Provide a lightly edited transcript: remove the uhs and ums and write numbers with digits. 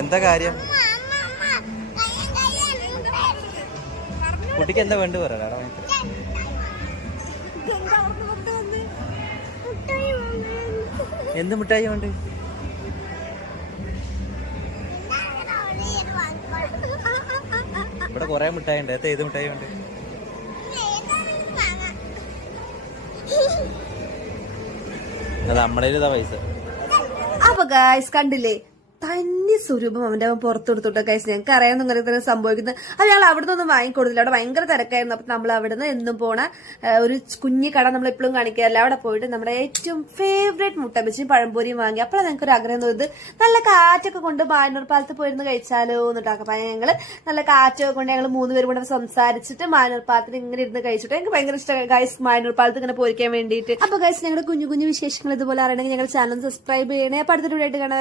എന്താ കാര്യം? കുട്ടിക്ക് എന്താ വേണ്ടി പറയാ? എന്ത് മിഠായി വേണ്ട? ഇവിടെ കൊറേ മിഠായി ഉണ്ട്. ഏത് മിഠായി വേണ്ട? അത് നമ്മുടെ പൈസ. അപ്പൊ ഗൈസ് കണ്ടില്ലേ, തനി സ്വരൂപം അവന്റെ അവൻ പുറത്തെടുത്തോട്ടെ ഗൈസ്. ഞങ്ങൾക്ക് അറിയാവുന്ന ഇങ്ങനെ തന്നെ സംഭവിക്കുന്നത്. അത് ഞങ്ങൾ അവിടെ നിന്നൊന്നും വാങ്ങിക്കൊടുത്തില്ല. അവിടെ ഭയങ്കര തിരക്കായിരുന്നു. അപ്പൊ നമ്മൾ അവിടെ നിന്ന് എന്നും പോണ ഒരു കുഞ്ഞി കട നമ്മൾ എപ്പോഴും കാണിക്കാറില്ല. അവിടെ പോയിട്ട് നമ്മുടെ ഏറ്റവും ഫേവറേറ്റ് മുട്ടബജിയും പഴംപൊരിയും വാങ്ങി. അപ്പോഴാണ് ഞങ്ങൾക്ക് ഒരു ആഗ്രഹം തോന്നുന്നത്, നല്ല കാറ്റൊക്കെ കൊണ്ട് മാനൂർ പാലത്ത് പോയിരുന്ന് കഴിച്ചാലോ എന്നിട്ടാക്കാം. അപ്പൊ ഞങ്ങള് നല്ല കാറ്റൊക്കെ കൊണ്ട് ഞങ്ങൾ 3 പേരും കൂടെ സംസാരിച്ചിട്ട് മാനൂർ പാലത്തിൽ ഇങ്ങനെ ഇരുന്ന് കഴിച്ചിട്ട് എനിക്ക് ഭയങ്കര ഇഷ്ടമായി ഗൈസ് മാനൂർ പാലത്ത് ഇങ്ങനെ പോയിരിക്കാൻ വേണ്ടിയിട്ട്. അപ്പൊ ഗൈസ് ഞങ്ങളുടെ കുഞ്ഞു കുഞ്ഞു വിശേഷങ്ങൾ ഇതുപോലെ അറിയണമെങ്കിൽ ഞങ്ങളുടെ ചാനൽ സബ്സ്ക്രൈബ് ചെയ്യണേ. അപ്പൊ അടുത്തൊരു വീഡിയോ ആയിട്ട് കാണാൻ